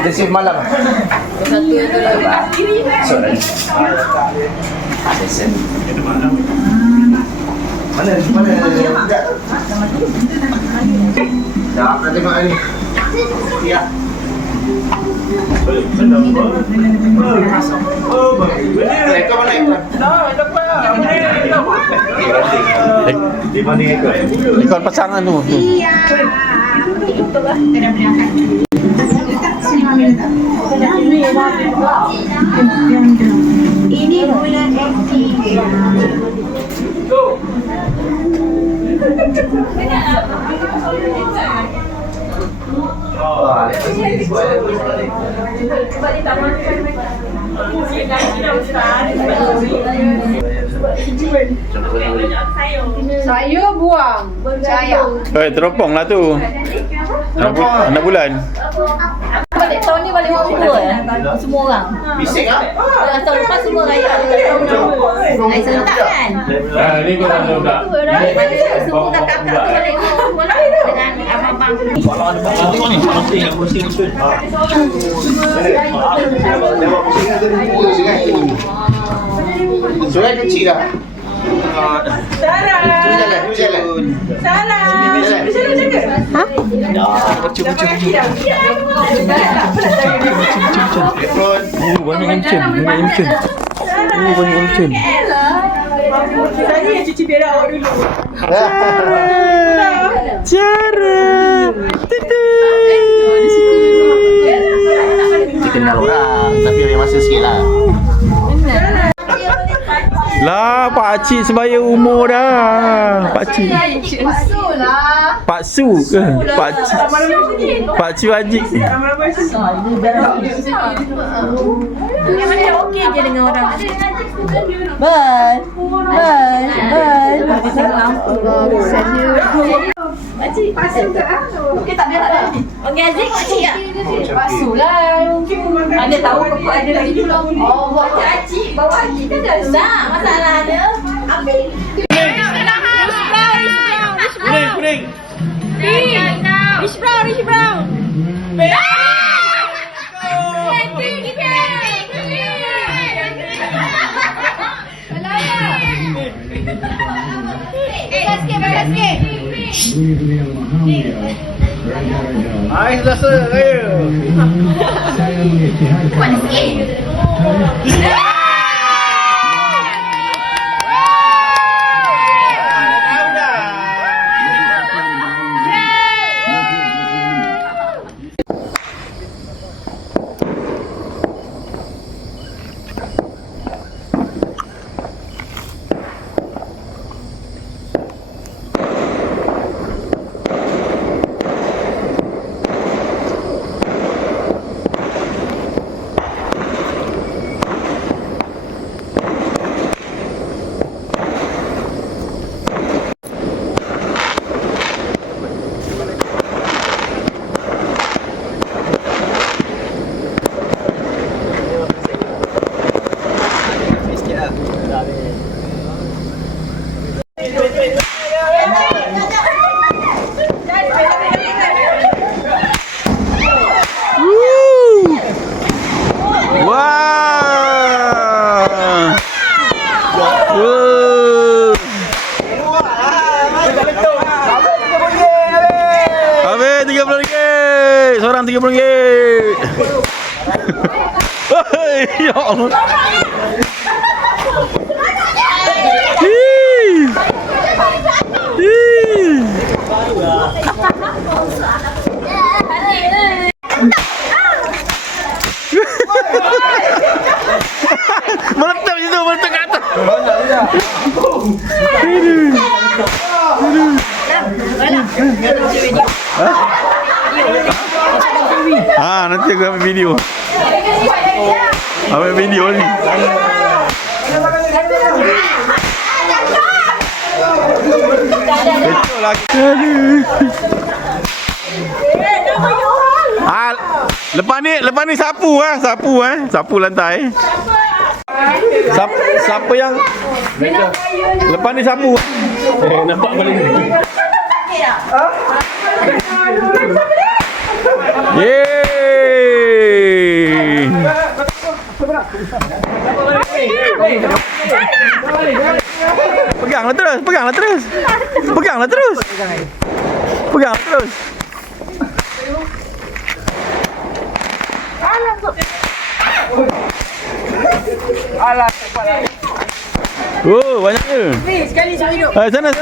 This is malam. Satu itu lah. Sorry. Mana? Dah nak tengok ni. Ya. Ikut pasangan tu. Iya. Tutup lah. Kena beli angkat. Ini bulan saya buang saya. Teropong lah tu. 6 bulan. Balik tahun ni balik orang tua ya? Semua orang. Bising ah. Tahun lepas semua raya. Saya serentak kan? Ni kau tak tahu tak? Semua kakak tu balik semua lah. Dengan abang-abang. Tengok ni, pusing usul. Sungai kecil dah. Sarah. Jalan. Sarah. Bisa nak jaga? Ha? Baca. Banyak encen. Banyak encen. Saya yang cuci berak awak dulu. Cara. Dia kenal orang, tapi memang masa sikit lah. Lah, pakcik sebaya umur dah. Pakcik. Pak Su ke? Pakcik wajib. Yang mana okey je dengan orang. Kita tengok lampu. Pakcik. Okey tak biar tak ada. Okey Aziz, pakcik tak? Basuh lah. Ada tahu kok ada lagi belum? Oh, buat pakcik. Bawa pakcik kan dah. Tak, masalah ada. Ambil. Kuning. Rich Brown. Hai, sudah selesai. Kuat sikit. Seorang RM30. Ya Allah. Meletak itu, meletak kat atas. Alah, Kita ambil video. Ambil video ni. Betul lah. Lepas ni sapu sapu lantai. Siapa yang lepas ni sapu. Nampak paling ni. Yeay. Peganglah terus. Oh, banyaknya. Sekali cuma hidup. Sana.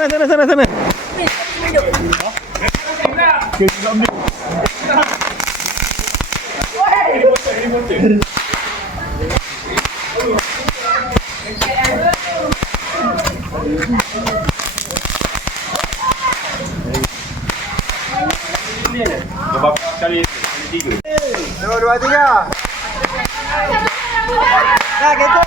Sekali 3. 1, 2, 3. Dah, gitu.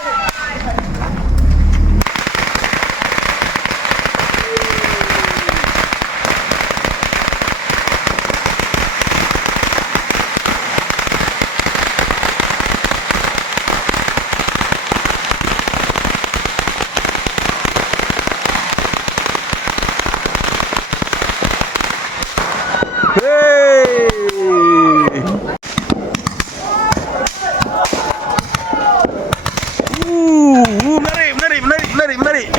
Menarik.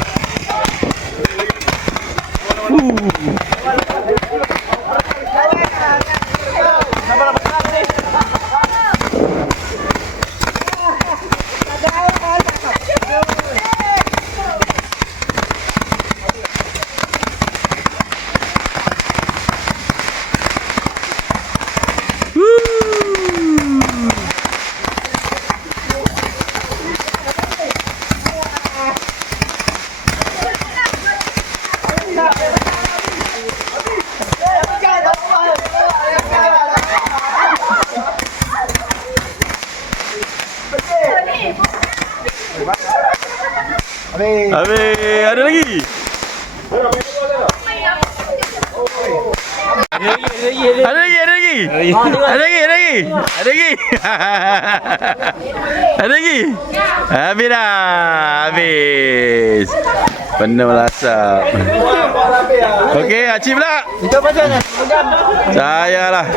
Habis, ada lagi. Ada lagi. Habis dah. Habis. Penuh asap. Okey, Acik pula. Itu pasal ni. Saya lah.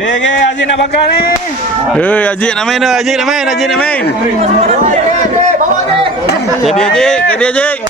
Okay, Aziz nak bakar ni. Aziz nak main. Jadi Aziz. Jadi Aziz.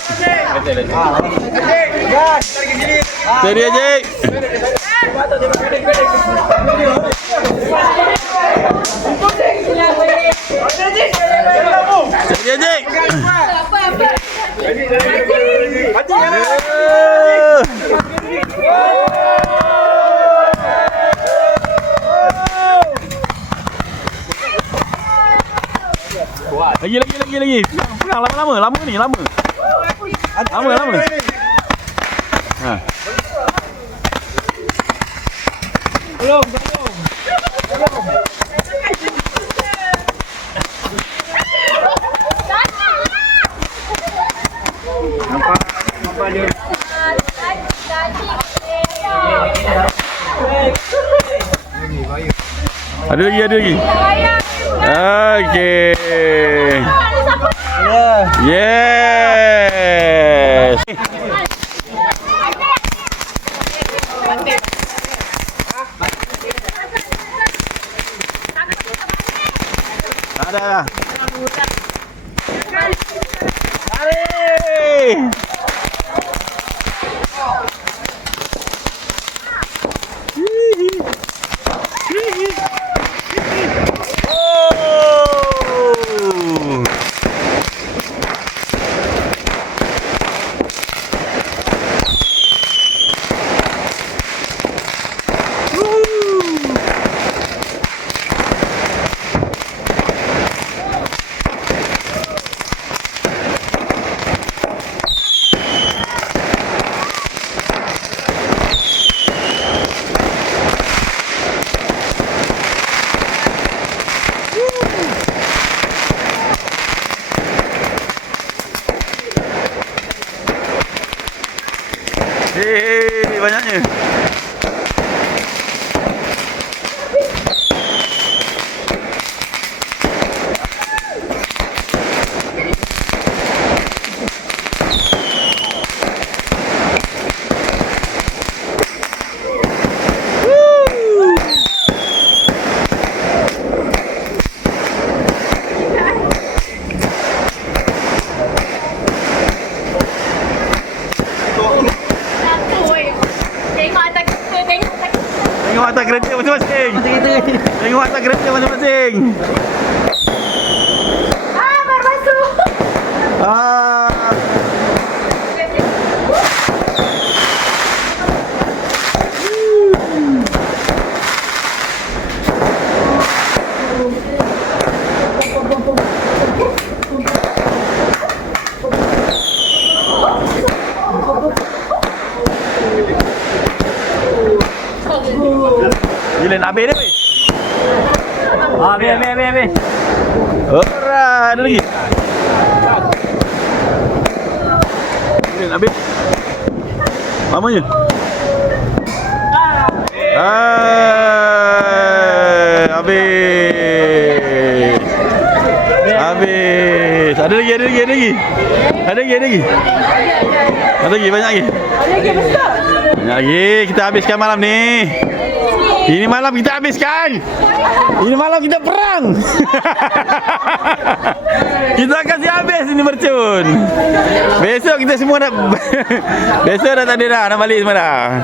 Lagi. Pegang lama ni. Lama. Ha. Belum. Nampak dia. Ada lagi. Okey. Yes. Ada. Banyaknya. Tengok atas kereta masing-masing. Tengok atas kereta masing-masing. Baru masuk. Gila nak habis dia weh. Habis. Alright, ada lagi. Gila nak habis. Mamanya. Habis. Habis. Ada lagi. Ada lagi, banyak lagi. Banyak lagi, kita habiskan malam ni. Ini malam kita habiskan. Ini malam kita perang. Kita kasih habis ini mercun. Besok kita semua dah besok dah tak ada dah, nak balik semua dah.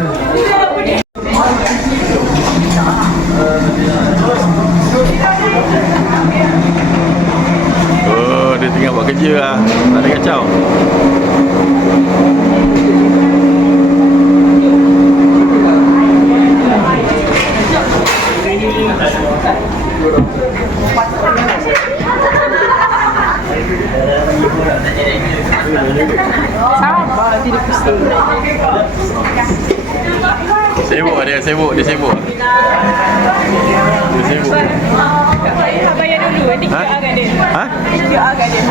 Oh, dia tengah buat kerja lah. Tak ada kacau. Sabar, tidak pusing. Sibuk. Dia sibuk. Bayar dulu, nanti kita agak dia. Ha? Kita agak dia.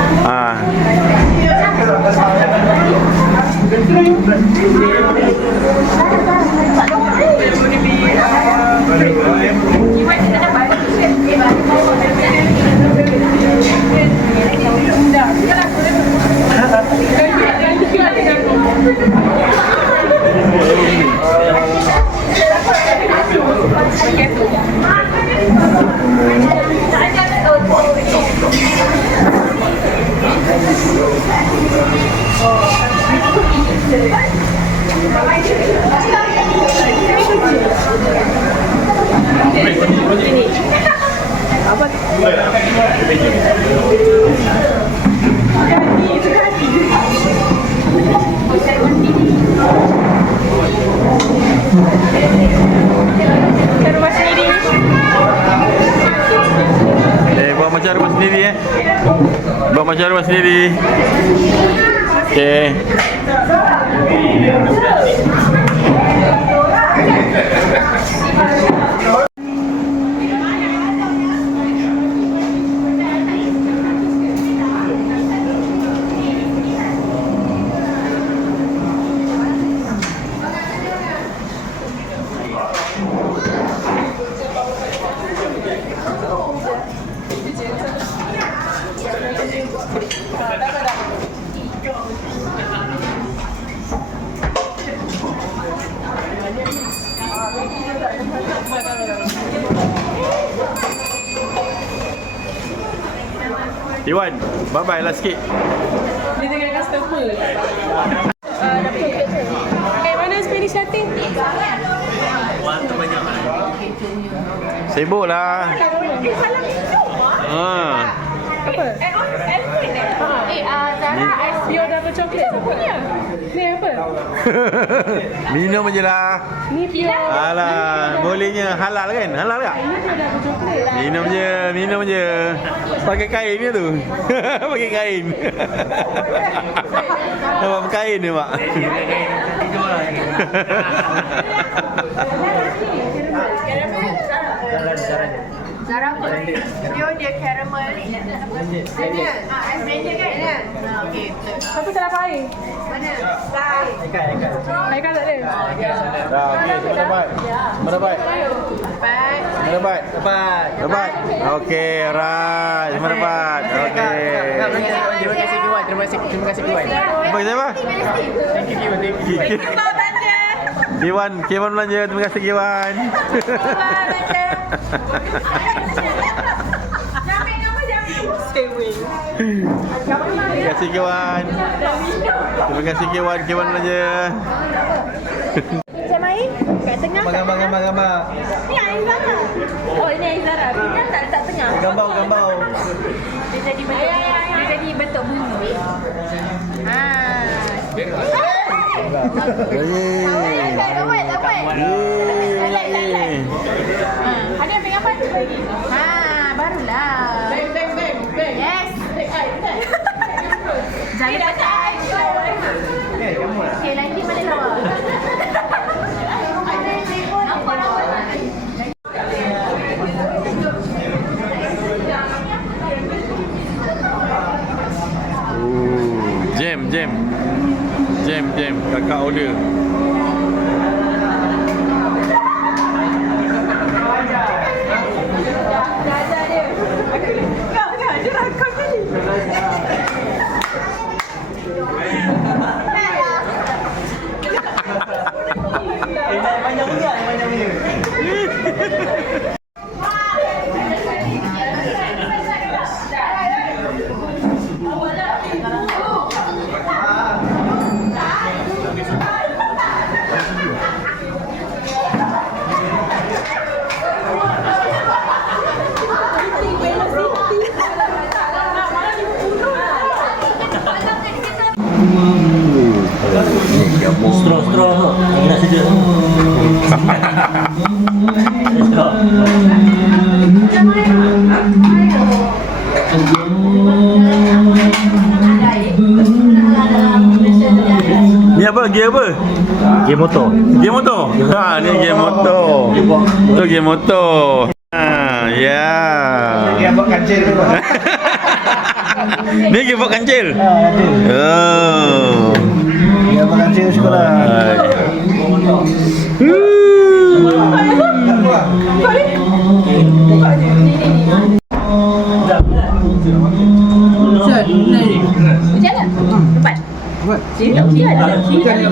Buat macam rumah sendiri Buat macam rumah sendiri. Okey. Iwan, bye-bye lah sikit. Dia tengah customer. Mana Spanish latte? Sibuk lah. Apa? Zara ais bio double chocolate. Siapa punya? Ni apa? Minum je lah. Ni bio. Alah, bolehnya halal kan? Halal tak? Ni bio double chocolate. Minum je. Pakai kain dia tu. Pakai kain. Nampak kain dia, Mak. Zara apa? Dia caramel ni. Mana? Ice blender kan? Okey, betul. Tapi tak dapat air. Mana? Haikal tak ada. Dah, okey. Semua dapat. Semua dapat. Dapat. Semua dapat. Dapat. Okey, alright. Semua dapat. Okey. Terima kasih Kiwan. Terima kasih Kiwan. Apa siapa? Thank you Kiwan. Thank you. Kau belanja. Kiwan belanja. Terima kasih Kiwan. Jamin apa jamin? Terima kasih Kiwan. Terima kasih Kiwan. Kiwan belanja. Saya main kat tengah. Gambar. Ni air Zara. Oh, ini air Zara. Kita tak tengah. Gambar. Dia jadi bentuk bunyi. Ha. Ada yang pegang apa? Ha, barulah. Bang. Yes. Jangan pakai. Okey, lagi mana lawa? Nampak. Jam. Kakak order. Straw tu. Nak sedia. Straw. Ni apa? Gear apa? Game motor. Game motor? Ha, ni game motor. Tu game motor. Ha, ya. Dia buat kancil tu. Ni game buat kancil. Oh. Dia buat kancil sekolah. Jalan. Cepat. Sini jalan. Jadi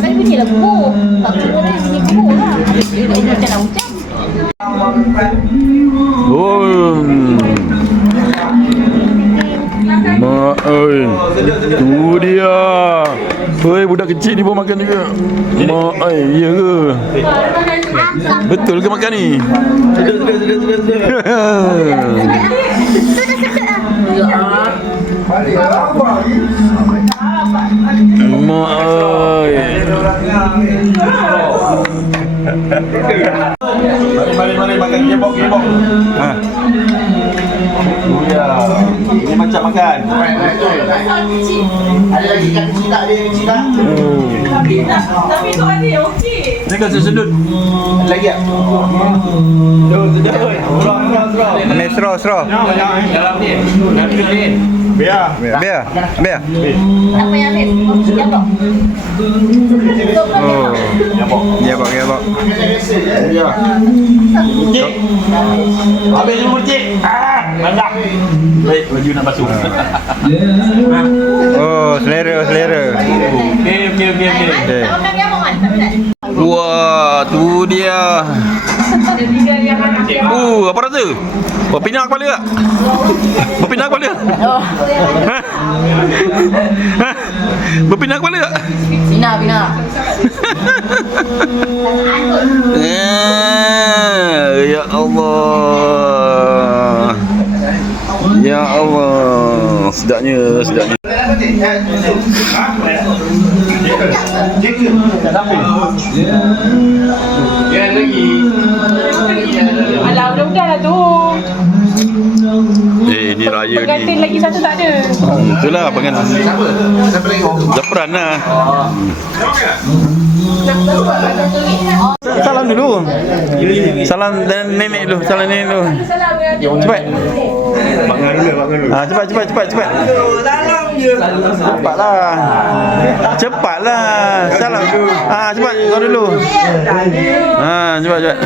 kan bunyi lah buh. Tak keluar lagi bunyi buh lah. Dia macam Oh. Mak oi. Tu dia. Oi, budak kecil ni pun makan juga. Mak oi, iya ke? Betul ke makan ni? Mak oi. Mari makan gebok. Ha. Ya. Ini macam makan. Ada lagi kat kecil tak ada kecil tak? Tapi tu ada yang okey. Ni kan sedut. Ada lagi tak? Ni straw. Dalam ni. Biar. Tak payah ambil. Jambok. Oh. Gebok. Ya. Cik. Habis ni cik. Banyak. Baik, baju nak basuh. Oh, selera. Okey. Tak makan jambok kan? Tak minat. Wah, tu dia. Apa rasa? Berpindah kepala tak? Berpindah kepala? Hah? Berpindah kepala tak? Bina. Ya Allah. Ya Allah. Sedapnya. Ya lagi. Alah, udah lah tu. Ni raya Pengantin ni. lagi satu tak ada. Itulah pengantin. Zafran lah. Salam dulu. Salam dan nenek dulu. Salam nenek dulu. Cepat. Cepat. Cepatlah. Cepatlah. Salam. Cepat kau dulu. Cepat.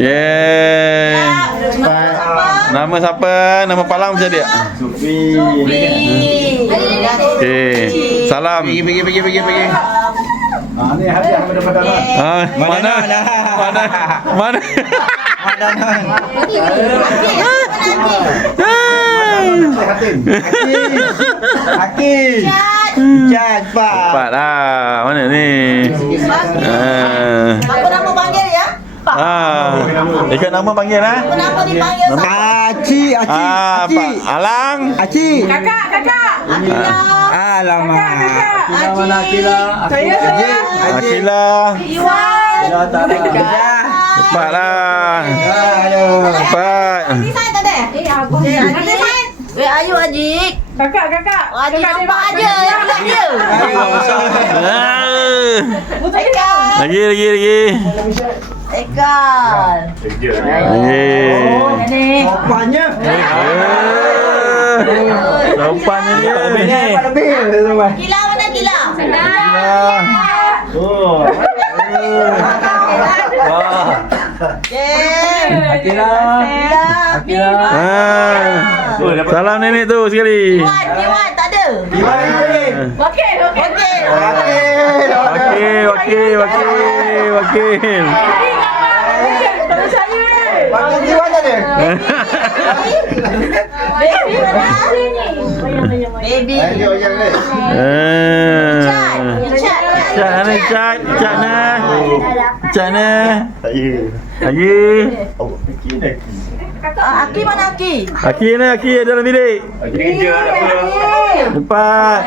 Yeah. Nama siapa? Nama Palang macam dia? Okey. Salam. Pergi. Ni hadiah daripada Mana? Aki. Cat pak. Cepatlah. Mana ni? Apa nama panggil ya? Ikut nama panggil lah. Kenapa dipanggil? Aci. Pak Alang. Aci. Kakak. Alamak. Nama Akila. Saya. Akila. Iwan. Cepatlah. Aduh. Cepat. Nanti saya tak ada. Nanti saya. Ayo Ajik. Kakak. Ajik nampak aja yang buat dia. Lagi. Ekal. Apanya? Rupanya dia. Lebih. Gila mana gila? Oh. Akila. Salam nenek tu sekali. Iwan tak ada. Wakil. Wakil. Kalau saya. Wakil jiwa tak ada? Baby. Ayo yang ni. Cat na. Lagi. Aki mana Aki? Aki dalam bilik. Cepat.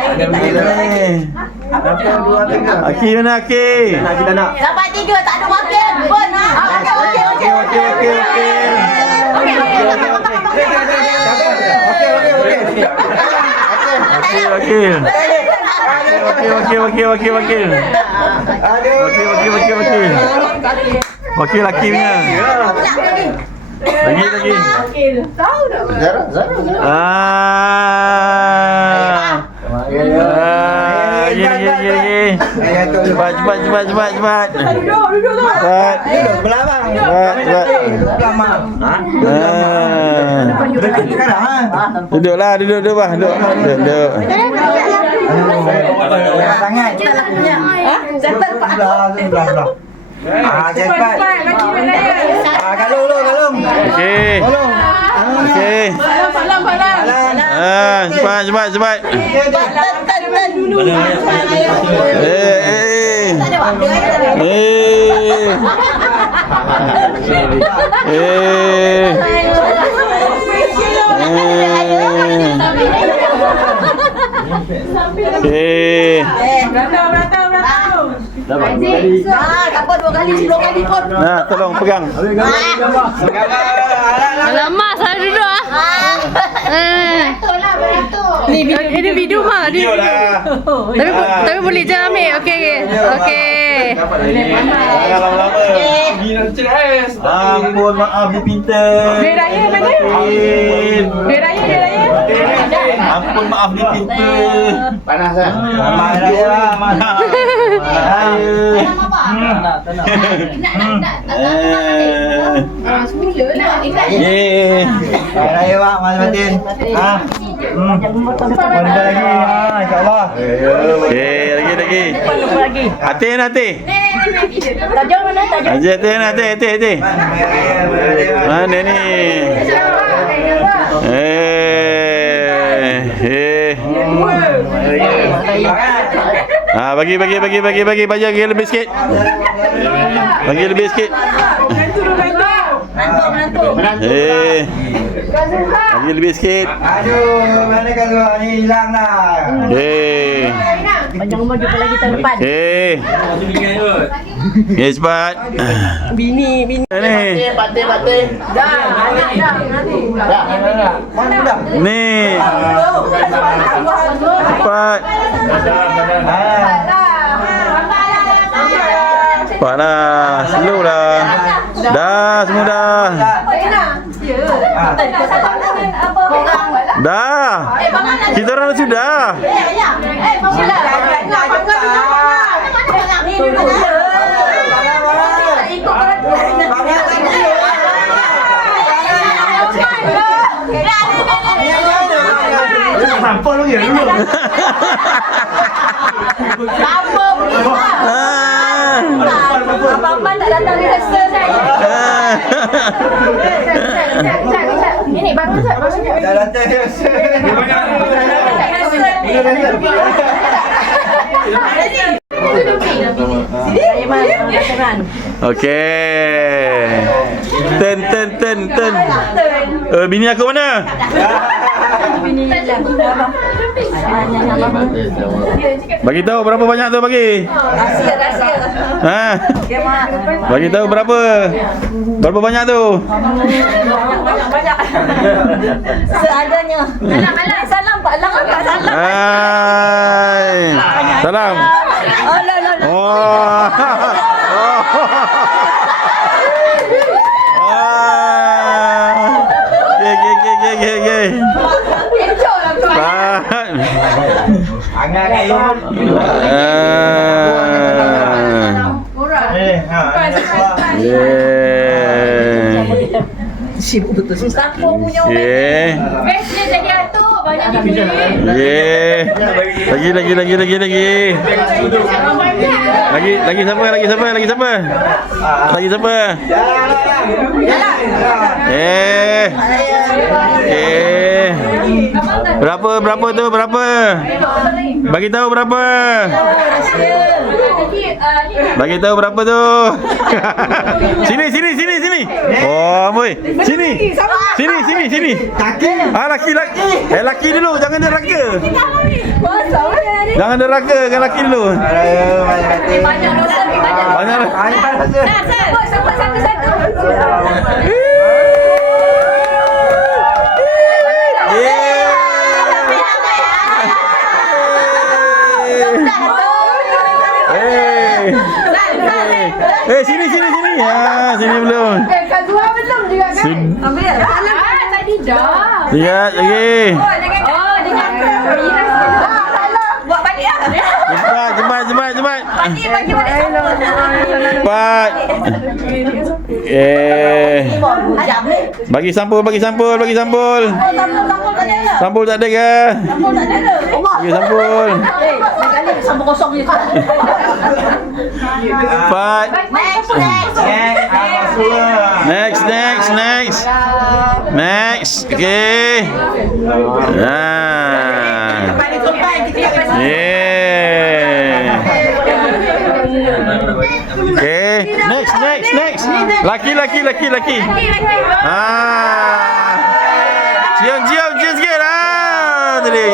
Aki mana Aki? Kita nak. Dapat 3 tak ada wakil. Pun. Wakil. Wakil laki punya. Lagi. Zara. Lagi. Cepat. Duduk tu. Cepat. Sebelah bang. Cepat. Duduklah, duduk bah. Duduk. Tangan. Sebelah. Cepat. Galung. Okey. Salam. Cepat. Beratur. Dapat 2 kali, 10 kali pun. Nah, tolong pegang. Alamak, saya duduk ah. Ini video mah. Video lah. Tapi boleh je ambil. Okey. Lama-lama. Ampun, maaf dia pintar. Duit raya mana? Duit raya. Ampun, maaf dia pintar. Panas kan? Marah. Raya bang, Mas Fatin. Benda lagi. InsyaAllah. Okey, lagi. Hati. Tajam mana? Hati. Mana ni? Bagi lebih sikit. Bagi lebih sikit. Bagi lebih sikit. Aduh, mana kan ni hilang lah. Panjang umur jumpa lagi tahun depan. Okay. Okay, cepat. Bini. Ni. Ni. Cepat. Cepatlah. Slow lah. Dah, semua dah. Dah. Kita orang dah sudah. Sampul lagi dulu. Apa pula? Abang-abang tak datang rehearsal saya. Ini bangun tak? Dah datang rehearsal. Okey. Ten. Bini aku mana? Bagi tahu berapa banyak tu bagi. Rahsia. Ha. Bagi tahu berapa? Berapa banyak tu? Banyak. Seadanya. Alang. Salam Pak Alang. Salam. Hai. Salam. Oh. Okay. Angkat kalau. Sibuk betul. Kampung punya best dia jadi hantu. Banyak dibeli. Lagi siapa? Berapa tu? Bagi tahu berapa? Bagi tahu berapa tu? Sini. Oh, boy. Sini. Laki. Laki dulu, jangan deraka. Jangan deraka, kan laki dulu. Banyak dosa, banyak. Siapa satu-satu. Sini. Ya, sini belum. Kak Zura belum juga kan? Ambil. Tadi dah. Lihat lagi. Dengan buat balik ah. Cepat. Bagi balik. Cepat. Bagi sampul. Sampul tak ada ke? Bagi sampul. Sampul kosong je. Cepat. Next. Okay. Okay. Next. Laki. Cium sikit lah. Tadi.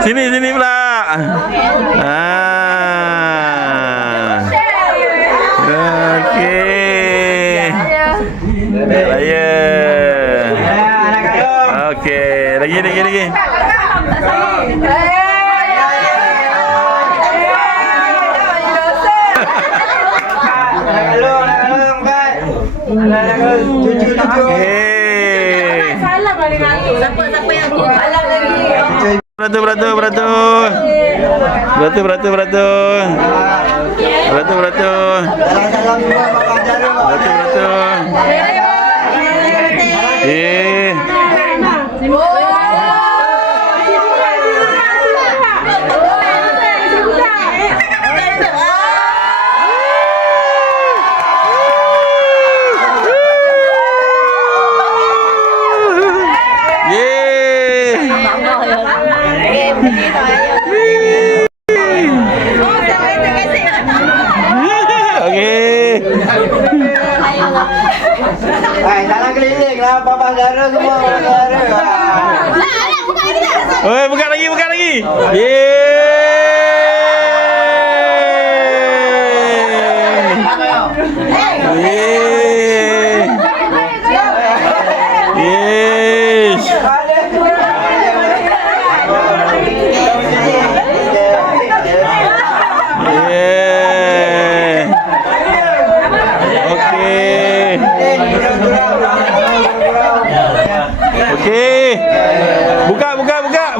Sini pula. Okey. Okey, lagi. Salam lah dengan aku. Siapa yang aku salam lagi. Beratur. Anak papa saudara semua saudara. Buka lagi dah. Oi, buka lagi, buka lagi. Yes. Okey.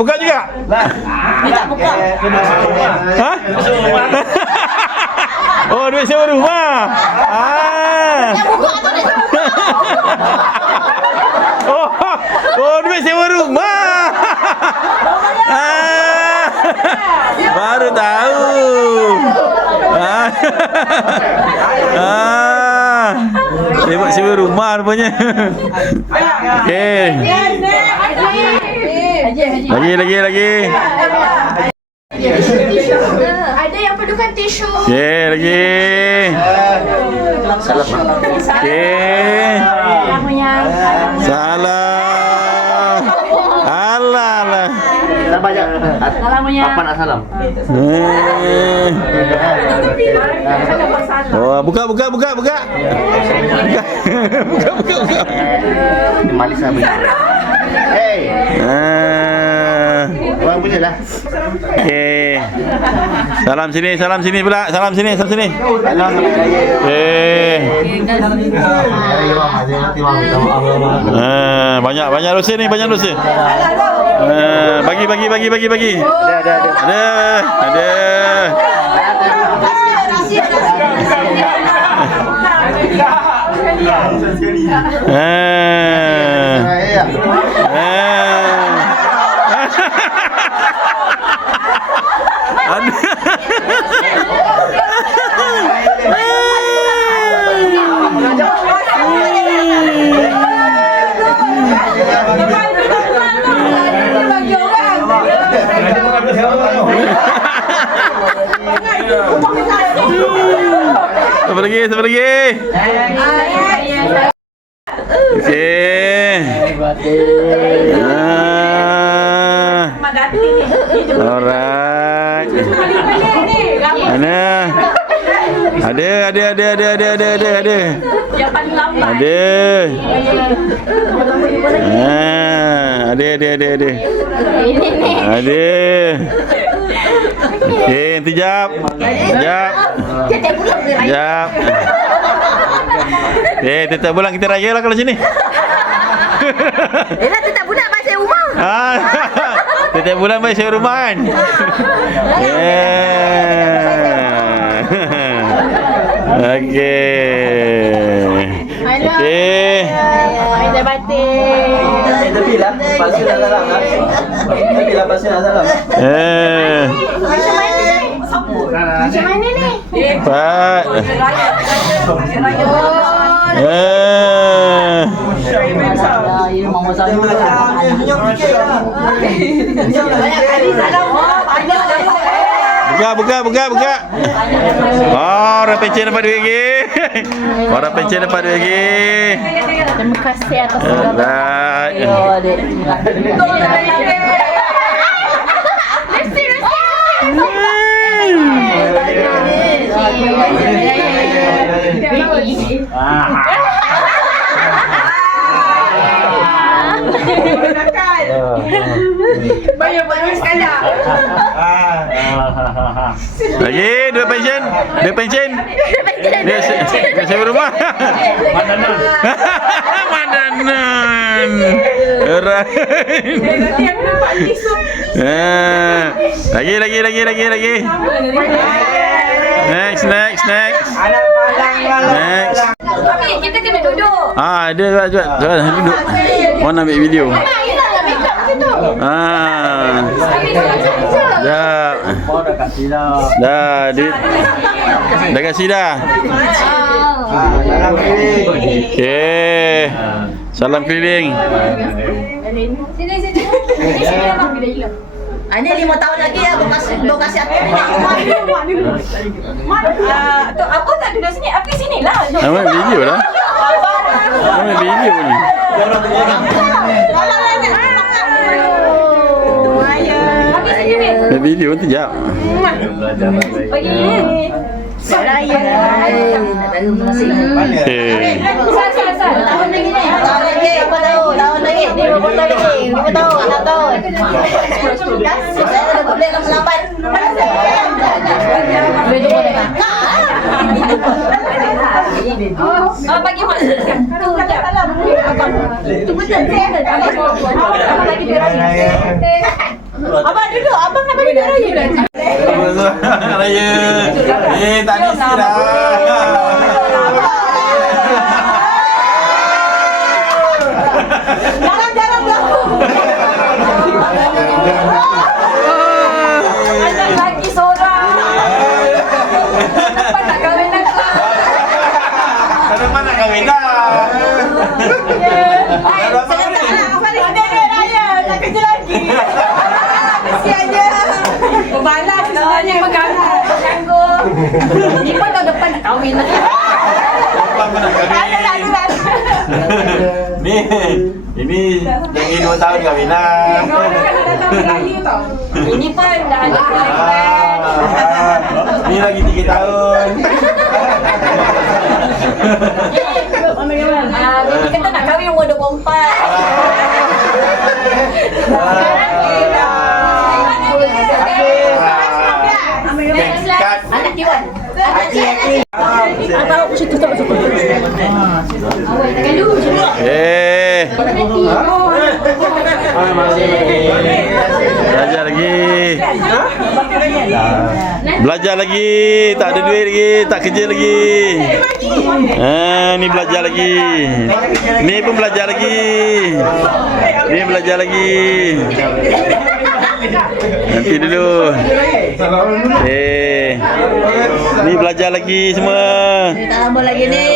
Buka juga. Ha? Oh, duit sewa rumah. Oh, duit sewa rumah. Baru tahu. Sewa rumah rupanya. Okey. Lagi. Ada yang perlukan tisu. Okey, lagi. Okey. Salam. Alah. Apa nak salam? Oh, buka. Ini malis habis. Hey, orang punya lah. Okey. Salam sini pula. Salam sini. Okey. Banyak dosa ni, banyak dosa. Bagi. Ada. Siapa lagi? Okey. Alright. Mana? Ada. Yang paling lambat. Ada. Ada. Okey, nanti jap. Tiap bulan kita raya lah kalau sini. Tiap bulan bayar sewa rumah. Tiap bulan bayar sewa rumah kan? Okey. Ada batik. Tapi lah, pasal nak salam. Macam mana ni? Pak. Buka. Orang pencen dapat duit lagi. Terima kasih atas segala. Banyak sekali. Lagi duit pension. Dia sewa rumah. Madanan. Alright. Lagi. Next. Anak padang Next. Tapi kita kena duduk. Ada juga. Duduk. Mau ambil video. Kita nak make up macam tu. Dah. Dah kasih dah. Salam keliling. Okey. Salam keliling. Sini. Sini abang bila gila. Ini 5 tahun lagi ya, baru kasih aku Apa tak duduk sini? Api sini lah. Ambil video lah. Ambil video ni. Video nanti jap. Bagi masuk. Abang duduk, abang nak bagi raya. Raya. Tak diisi dah. Jarang-jarang berlaku. Anak lagi seorang. Lepas nak kahwin dah. Mana nak kahwin dah? Saya tak nak balik. Ada raya, nak kerja lagi. Kesiannya. Balas sebenarnya mengganggu. Ni pun tahun depan nak kahwin lah. Ada. Ni, ini lagi 2 tahun kahwinan. Ini pun dah ada. Ni lagi 3 tahun. Baby kata nak kahwin umur 24. Anak Iwan. Abang aku situ tak masuk. Belajar lagi. Belajar lagi. Tak ada duit lagi. Tak kerja lagi. Ni belajar lagi. Ni pun belajar lagi. Ni belajar lagi. Nanti dulu. Ni belajar lagi semua. Tak lama lagi ni.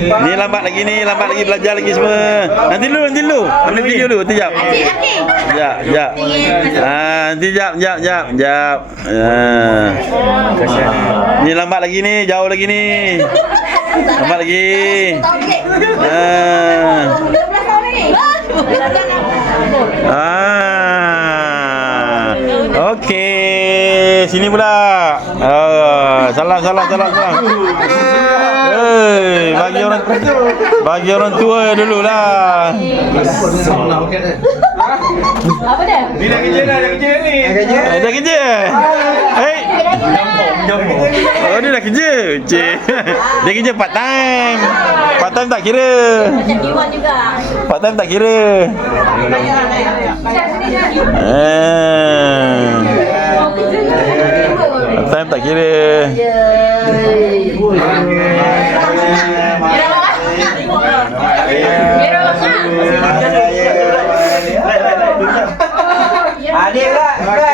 Ni lambat lagi ni. Lambat lagi belajar lagi semua. Nanti dulu. Ambil video dulu. Nanti jap. Jap. Nanti jap. Ni lambat lagi ni. Jauh lagi ni. Lambat lagi. Okey, sini pula. Salam. Bagi orang tua dululah. Apa dia? Ni dah kerja ni. Dah kerja. Oh, dia dah kerja. Cik. Dia kerja part time. Part time tak kira. Macam Iwan juga. Part time tak kira. Part time tak kira. Adik pula.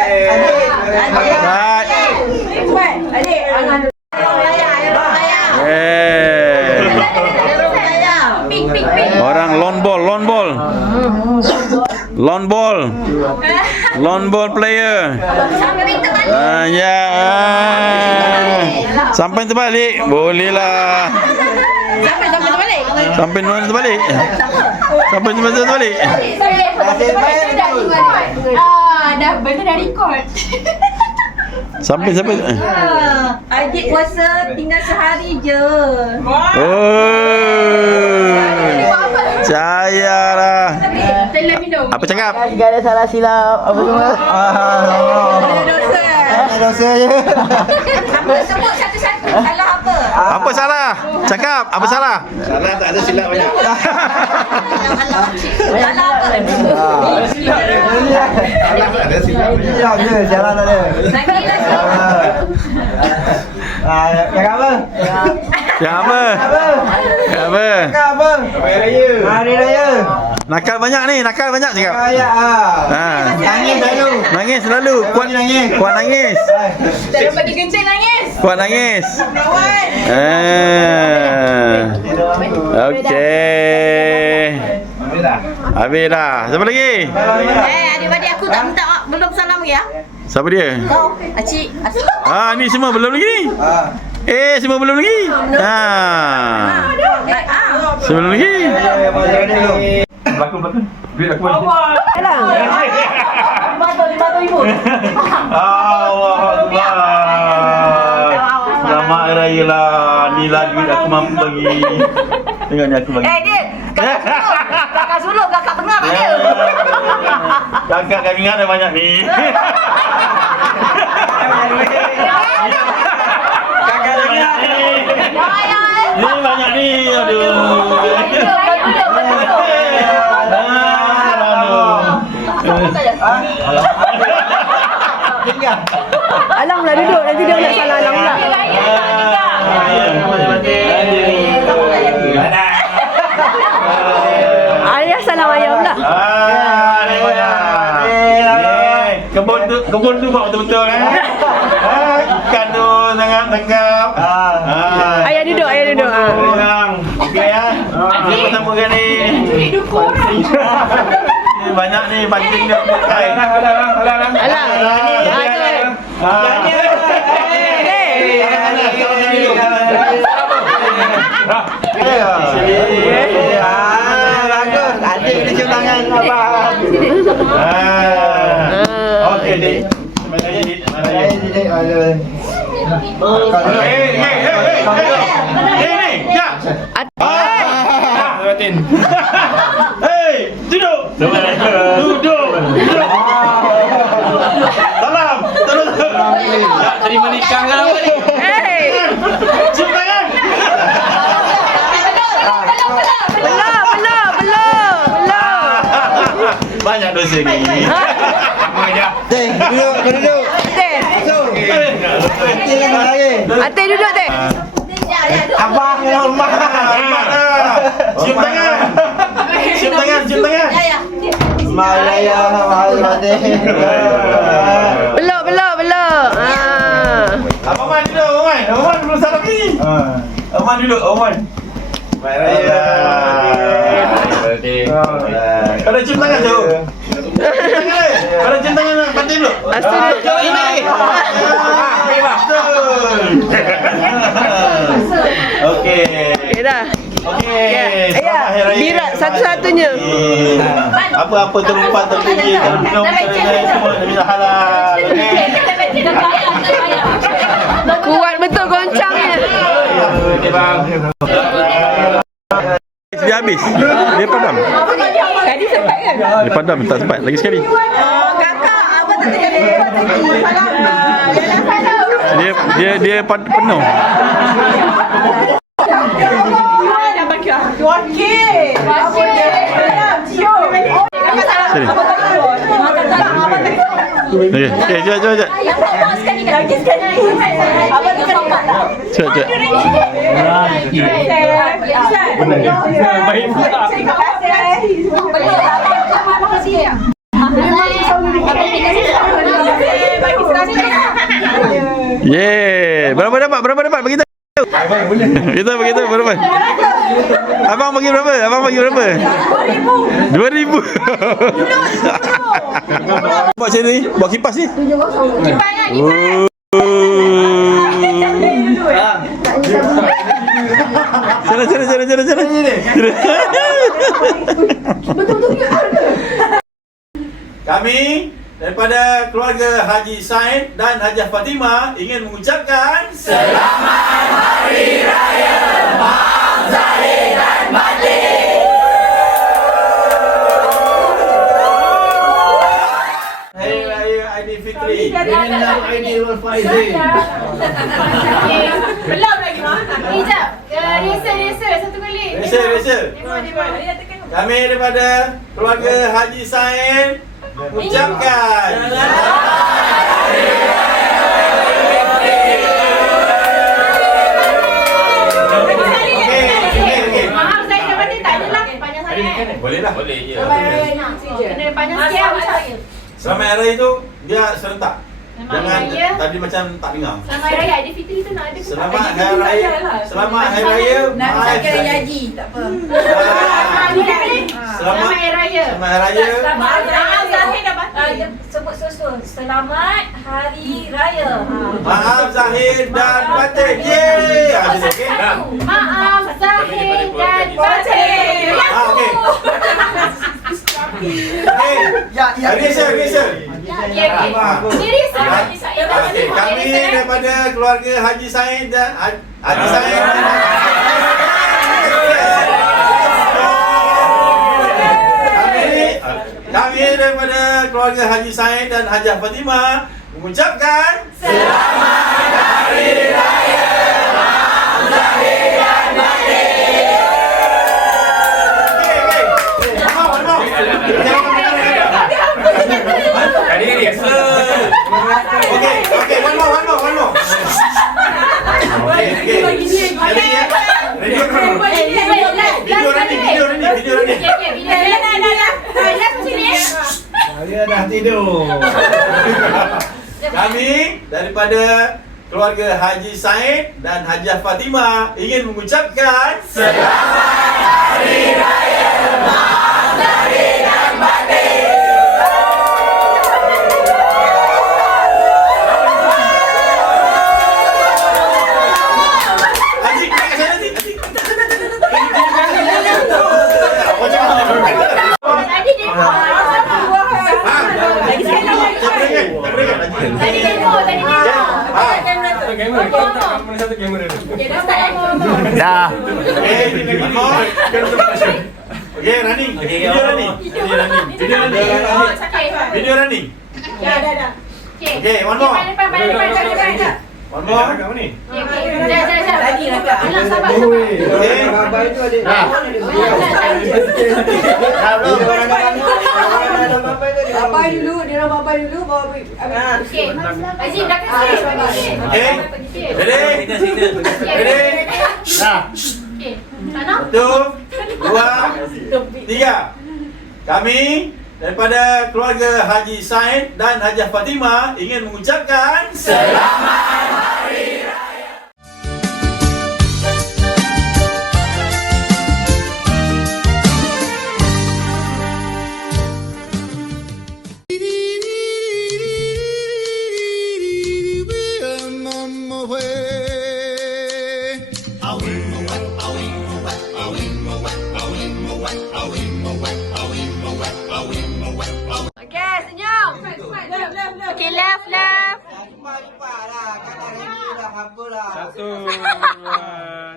Orang lone ball player. Ya. Sampai terbalik. Boleh lah. Sampai terbalik. Dah benda dah record. Sampai Adik puasa tinggal sehari je. Cahaya lah. Apa cakap? Segala salah silap apa semua. Ada dosa. Dosa je. Apa sebut satu-satu. Salah apa? Apa salah? Cakap. Apa salah? Salah tak ada silap banyak. Salah apa? Salah tak ada silap banyak. Silap je, salah tak ada. Lagi. Cakap apa? Yang apa? Cakap apa? Hari Raya. Hari Raya. Nakal banyak cakap. Raya Nangis selalu. Kuat nangis. Jangan bagi kencing nangis. Kuat nangis. Okey. Habis dah. Siapa lagi? Adik-adik aku tak minta belum salam ya. Siapa dia? Kau, Acik. Ni semua belum lagi ni. Semua belum lagi. Sebelum lagi. Berlakon. Duit aku balik. Dibantu ibu. Allah Akbar. Selamat Hari Raya lah. Ni lah duit aku mampu bagi. Tengok ni aku bagi. Din, kakak sulung, kakak tengah tak dia? Kakak kan ingat ada banyak ni. Kakak dengar. Ni banyak ni. Aduh. Tinggal. Alang lah duduk. Nanti dia nak salah Alang pula. Ayah salam ayah pula. Ni banyak. Kebun tu buat betul-betul ikan tu sangat tangkap. Ayah duduk. Okey ya. Ni pertama kali. Ni banyak ni pancing dia pakai. Alang. Bagus. Adik dia cium tangan abang. Okey dik. Terima kasih dik. Hei, duduk. Duduk. Salam. Terima nikah lah ni. Hey. Cium tangan. Belum. Banyak dosa ni. Teh, duduk. Teh. Tinggal lagi. Atik duduk teh. Abang yang rumah. Cium tangan. Cium tangan. Mahal raya, mahal batin. Belum. Abang Man duduk, Abang Man belum salam ni. Abang Man duduk, Abang Man. Selamat Raya. Kau cium tangan tu. Kau cium tangan pantai dulu. Astagfirullah. Ini. Okey. Okay dah. Okey. Ayah, birat satu-satunya. Apa-apa tempat terpuji kalau minum semua demi halal. Kuat betul goncangnya. Okey bang. Dia habis. Dia padam. Tadi sempat kan? Dia padam tak sempat. Lagi sekali. Kakak, abang tak tinggal di luar tadi. Salam. Dia penuh. Wakil. Sini. Okey, jom. Yang bawah sekali. Lagi sekali. Abang tinggal dekat tak? Jom. Baik pula. Yeah. Berapa dapat? Bagi tahu. Kita berapa? Abang bagi berapa? 2,000. Buat sini, buat kipas ni. Sana. Kami daripada keluarga Haji Said dan Hajah Fatimah ingin mengucapkan Selamat Hari Raya Maaf Zahir dan Batin. Hari Raya Aidilfitri. Minal Aidil wal Faizin. Belum lagi mana? Hijab. Resa satu kali. Resa. Kami daripada keluarga Haji Said mengucapkan Maaf saya dapat tak adalah panjang sangat. boleh lah. Boleh je. Kena panjang sikit. Selamat Hari Raya tu dia serentak. Selamat Jangan Hari Raya. tadi macam tak dengar. Selamat Hari Raya Aidilfitri tu nak ada. Selamat Hari Raya. Selamat Hari Raya. Nak Maaf pakai Zahir. yaji, tak apa. Selamat Hari Raya. Selamat Hari Raya. Selamat Zahir dan Batin. Sebut susun. Selamat Hari Raya. Maaf Zahir dan Batin. Yeay. Habis okey. Maaf Zahir dan Batin. Okey. Rehearsal. Okey. Diri saya. Okey, kami daripada keluarga Haji Said dan Haji Said dan kami daripada keluarga Haji Said dan Hajah Fatimah mengucapkan Selamat Hari Raya Maaf Zahir dan Batin. Okay, one more. Okay. Video running. Saya dah tidur. Kami daripada keluarga Haji Said dan Hajah Fatimah ingin mengucapkan Selamat Hari Raya Maaf Zahir dan Batin. Dah. Okay, running. Video running. Dah. Okay, one more. One more. Dah. Alang sabar. Okay. Babai dulu, bawa Okey. Azim dah kasi. Okay. Ready? Nah. Okey. Sana. 1, 2, 3. Kami daripada keluarga Haji Said dan Hajah Fatimah ingin mengucapkan Selamat Hari Raya. Okey, senyum. Okey, left. Cepat lah. Kan hari ni dah apa lah. 1, 2,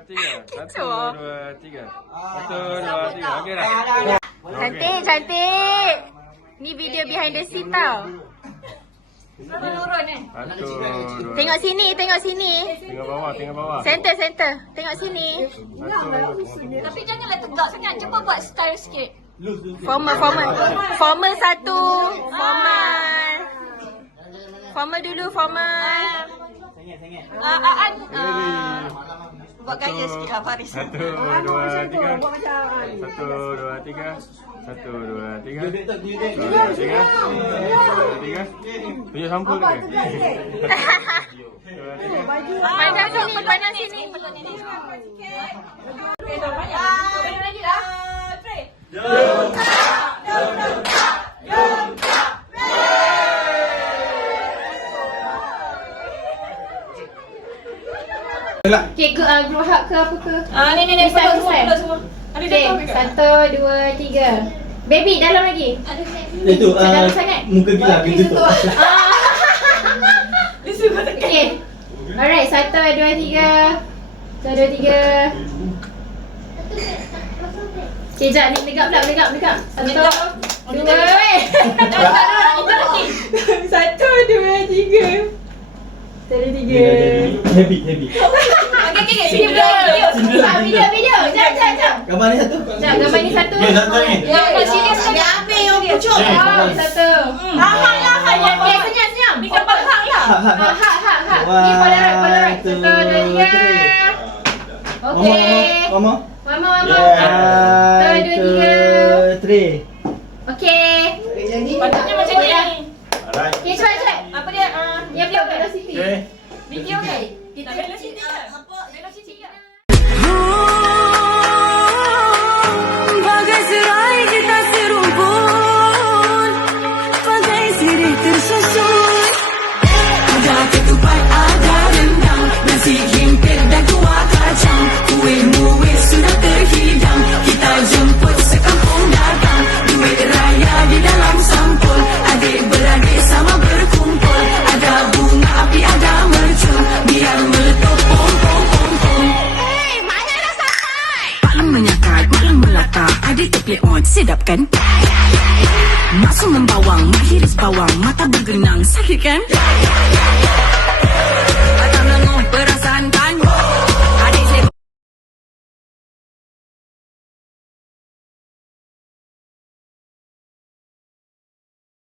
3. 1, 2, 3. 1, 2, 3. Okey dah. Cantik. Ni video behind the scene tau. Menurun ni. 1, 2. Tengok sini. Tengok bawah. Center. Tengok sini. 1. Tapi janganlah tegak sangat. Cuba buat style sikit. Formal satu. Formal dulu. Buat gaya sikit lah Faris. 1, 2, 3. 1, 2, 3. 1, 2, 3. 1, 2, 3. Tunjuk sampul ni. Pandang sini. Lagi lah. Okay, grow up ke apa ke? Ni style. Okay, 1, 2, 3. Baby, dalam lagi. Itu Dalam sangat. muka gila gitu tu. Okay. Alright, 1, 2, 3. 1, 2, 3. Okay, jap ni legap. 1, 2. Weh. 1, 2, 3. 1, 2, 3. Happy. Okay. Video. Jap. Gambar ni satu. Jap, gambar ni satu. Ya, satu ni. Yang serius kan? Dia ambil yang pucuk. Ni satu. Hak. Yang senyum. Ni gambar hak lah. Hak. Ni Polaroid. 1, 2, 3. Okay. Mama. 1, 2, 3. 3. Okay. Patutnya macam ni lah. Alright. Okay, cepat. Apa dia? Dia video ke? Okay. Video ke? Kita velocity ke? Velocity ke? Bagai serai kita serumpun, bagai sirih tersusun. Ada ketupat, ada rendang, nasi jingkir dan kuah kacang. Kuih muih sudah terhidang, kita jemput sekampung datang. Duit raya di tepi on, sedap kan? Masuk membawang, mahiris bawang, mata bergenang, sakit kan?